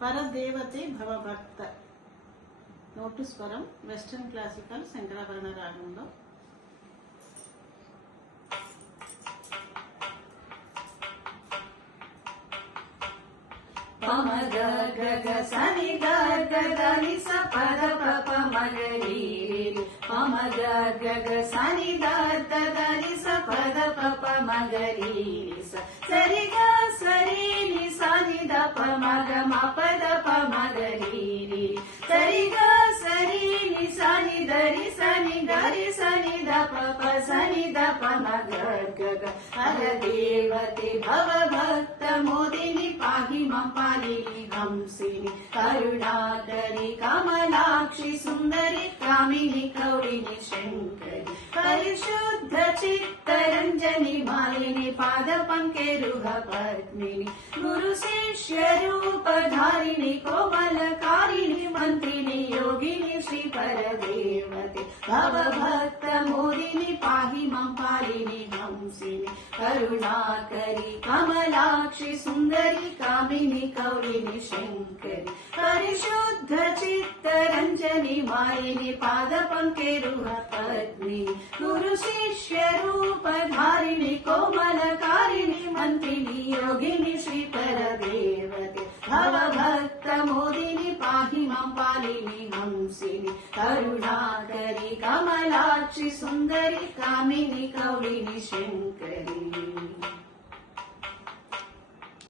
పరదేవతే భవభక్త. Note స్వరం western classical Shankarabharana రాగంలో. పమ గ గ సని గ గ ని స పద ప మగరి పమ గ గ సని ద ని స పద ప మగరి సరి గ సరి ని సని ద ప మగ మ పద ప మగరి సరి గ సరి ని సని ద రి సని గ రి సని ద ప సని ద ప మగ గ హర దేవతే భవ భక్త మోదిని పాహి మం పాలిని హంసిని కరుణాకరి కమలాక్షి సుందరి కామిని కౌళిని శంకరి పరిశుద్ధ చిత్తరంజని మాలిని పాద పంకేరుహ పద్మిని గురు శిష్య రూపధారిణి కోమలకారిణి మంత్రిని యోగిని శ్రీ పరదేవతే భవ భక్త మోదిని పాహి మం పాలిని హంసిని కరుణాకరి కమలాక్షి సుందరి కామిని కౌళిని శంకరి పరిశుద్ధ చిత్తరంజని మాలిని పాద పంకేరుహ పద్మిని గురు శిష్య రూపధారిణి కోమలకారిణి మంత్రిని యోగిని శ్రీ పరదేవతే భవ భక్త మోదిని పాహి మం పాలిని హంసిని కరుణాకరి కమలాక్షి సుందరి కామిని కౌళిని శంకరి.